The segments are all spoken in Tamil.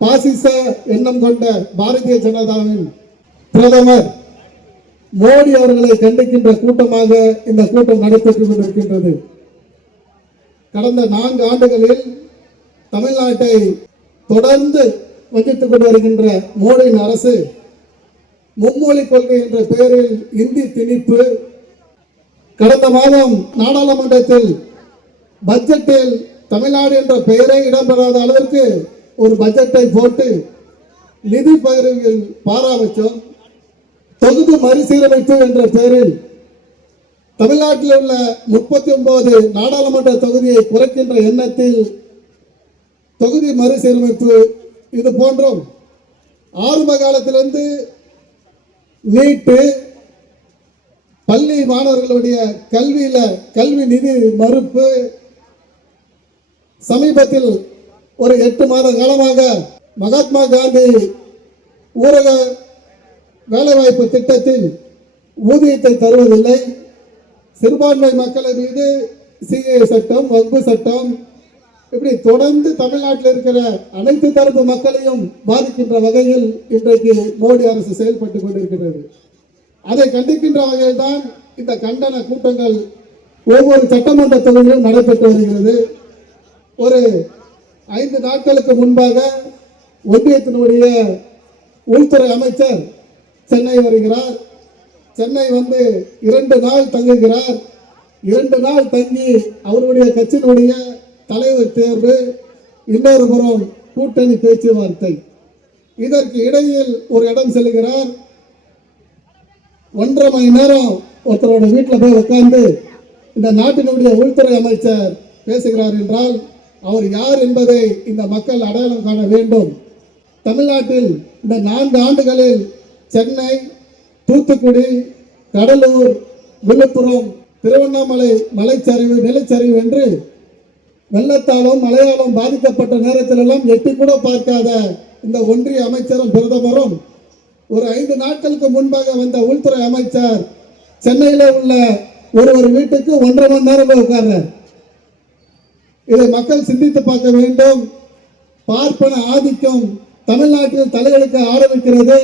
பாசிச எண்ணம் கொண்ட பாரதிய ஜனதாவின் பிரதமர் மோடி அவர்களை கண்டிக்கின்ற கூட்டமாக இந்த கூட்டம் நடைபெற்று கொண்டிருக்கின்றது. கடந்த நான்கு ஆண்டுகளில் தமிழ்நாட்டை தொடர்ந்து வகித்துக் கொண்டு வருகின்ற மோடியின் அரசு மும்மொழி கொள்கை என்ற பெயரில் இந்தி திணிப்பு கடந்த மாதம் நாடாளுமன்றத்தில் பட்ஜெட்டில் தமிழ்நாடு என்ற பெயரே இடம்பெறாத அளவிற்கு ஒரு பட்ஜெட்டை போட்டு நிதி பகிர்வில் பாராபட்சம் தொகுதி மறுசீரமைப்பு என்ற பெயரில் தமிழ்நாட்டில் உள்ள முப்பத்தி ஒன்பது நாடாளுமன்ற தொகுதியை குறைக்கின்ற எண்ணத்தில் தொகுதி மறுசீரமைப்பு இது போன்றும். ஆரம்ப காலத்திலிருந்து நீட்டு பள்ளி மாணவர்களுடைய கல்வியில் கல்வி நிதி மறுப்பு சமீபத்தில் ஒரு எட்டு மாத காலமாக மகாத்மா காந்தி ஊரக வேலைவாய்ப்பு திட்டத்தில் ஊதியத்தை தருவதில்லை. சிறுபான்மை மக்களை மீது சிஏ சட்டம் வகுப்பு சட்டம் இப்படி தொடர்ந்து தமிழ்நாட்டில் இருக்கிற அனைத்து தரப்பு மக்களையும் பாதிக்கின்ற வகையில் இன்றைக்கு மோடி அரசு செயல்பட்டு கொண்டிருக்கிறது. அதை கண்டிக்கின்ற வகையில் தான் இந்த கண்டன கூட்டங்கள் ஒவ்வொரு சட்டமன்ற தொகுதியிலும் நடைபெற்று வருகிறது. ஒரு ஐந்து நாட்களுக்கு முன்பாக ஒன்றியத்தினுடைய உள்துறை அமைச்சர் சென்னை வருகிறார். சென்னை வந்து இரண்டு நாள் தங்குகிறார். இரண்டு நாள் தங்கி அவருடைய கட்சியினுடைய தலைவர் தேர்வு இன்னொரு புறம் கூட்டணி பேச்சுவார்த்தை. இதற்கு இடையில் ஒரு இடம் செல்கிறார். ஒன்றரை மணி நேரம் ஒருத்தரோட வீட்டில் போய் உட்கார்ந்து இந்த நாட்டினுடைய உள்துறை அமைச்சர் பேசுகிறார் என்றால் அவர் யார் என்பதை இந்த மக்கள் அடையாளம் காண வேண்டும். தமிழ்நாட்டில் இந்த நான்கு ஆண்டுகளில் சென்னை தூத்துக்குடி கடலூர் விழுப்புரம் திருவண்ணாமலை மலைச்சரிவு நிலச்சரிவு என்று வெள்ளத்தாலும் மழையாலும் பாதிக்கப்பட்ட நேரத்திலெல்லாம் எட்டி கூட பார்க்காத இந்த ஒன்றிய அமைச்சரும் பிரதமரும் ஒரு ஐந்து நாட்களுக்கு முன்பாக வந்த உள்துறை அமைச்சர் சென்னையில் உள்ள ஒரு ஒரு வீட்டுக்கு ஒன்றரை மணி நேரம் உட்கார்றார். இதை மக்கள் சிந்தித்து பார்க்க வேண்டும். பார்ப்பன ஆதிக்கம் தமிழ்நாட்டில் தலையெடுக்க ஆரம்பிக்கிறது.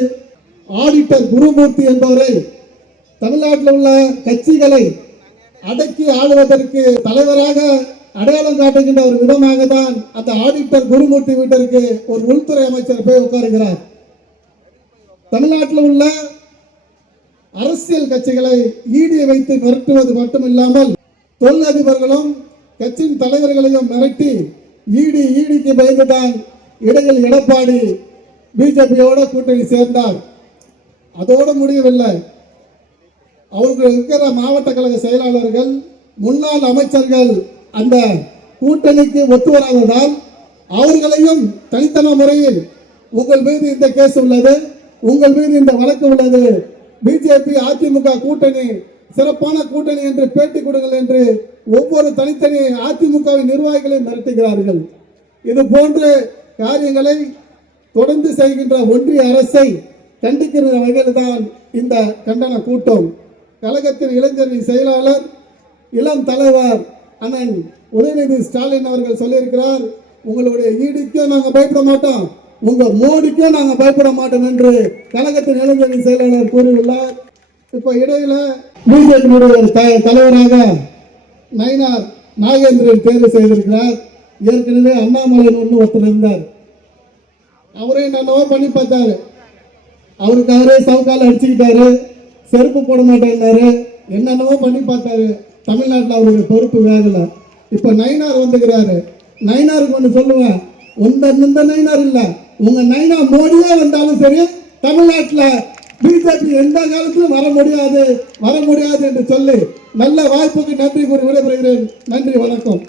ஆடிட்டர் குருமூர்த்தி என்பவரை தமிழ்நாட்டில் உள்ள கட்சிகளை அடக்கி ஆளுவதற்கு தலைவராக அடையாளம் காட்டுகின்ற ஒரு விதமாக தான் அந்த ஆடிட்டர் குருமூர்த்தி வீட்டிற்கு ஒரு உள்துறை அமைச்சர் போய் உட்காருகிறார். தமிழ்நாட்டில் உள்ள அரசியல் கட்சிகளை ஈடியை வைத்து மிரட்டுவது மட்டுமில்லாமல் தொழிலதிபர்களும் கட்சியின் தலைவர்களையும் மிரட்டி ஈடி ஈடிக்கு பயந்துதான் இடையில் எடப்பாடி பிஜேபியோட கூட்டணி சேர்ந்தார். அதோடு முடியவில்லை. அவர்கள் இருக்கிற மாவட்ட கழக செயலாளர்கள் முன்னாள் அமைச்சர்கள் அந்த கூட்டணிக்கு ஒத்து வராததால் அவர்களையும் தனித்தன முறையில் உங்கள் மீது இந்த கேஸ் உள்ளது உங்கள் மீது இந்த வழக்கு உள்ளது பிஜேபி அதிமுக கூட்டணி சிறப்பான கூட்டணி என்று பேட்டி கொடுங்கள் என்று ஒவ்வொரு தனித்தனி அதிமுகவின் நிர்வாகிகளை மிரட்டுகிறார்கள். இது போன்ற காரியங்களை தொடர்ந்து செய்கின்ற ஒன்றிய அரசை கண்டிக்கிற வகையில் தான் இந்த கண்டன கூட்டம். கழகத்தின் இளைஞரின் செயலாளர் இளம் தலைவர் அண்ணன் உதயநிதி ஸ்டாலின் அவர்கள் சொல்லியிருக்கிறார் உங்களுடைய ஈடிக்கும் நாங்கள் பயப்பட மாட்டோம் உங்கள் மோடிக்கும் நாங்கள் பயப்பட மாட்டோம் என்று கழகத்தின் இளைஞரின் செயலாளர் கூறியுள்ளார். இப்போ இடையில பிஜேபியினுடைய த- தலைவராக நயினார் நாகேந்திரன் தேர்வு செய்திருக்கிறார். ஏற்கனவே அண்ணாமலைன்னு ஒன்று ஒருத்தர் இருந்தார். அவரே என்னவோ பண்ணி பார்த்தாரு. அவருக்கு அவரே சவுக்கால அடிச்சுக்கிட்டாரு. செருப்பு போட மாட்டேன்னாரு. என்னென்னவோ பண்ணி பார்த்தாரு. தமிழ்நாட்டில் அவருடைய பொறுப்பு வேகல இப்போ நயினார் வந்துக்கிறாரு. நயினாருக்கு ஒன்று சொல்லுவேன். உங்க இந்த நயினார் இல்லை. உங்க நயினா மோடியே வந்தாலும் சரி தமிழ்நாட்டில் பிஜேபி எந்த காலத்திலும் வர முடியாது வர முடியாது என்று சொல்லி நல்ல வாய்ப்புக்கு நன்றி கூறி விடைபெறுகிறேன். நன்றி வணக்கம்.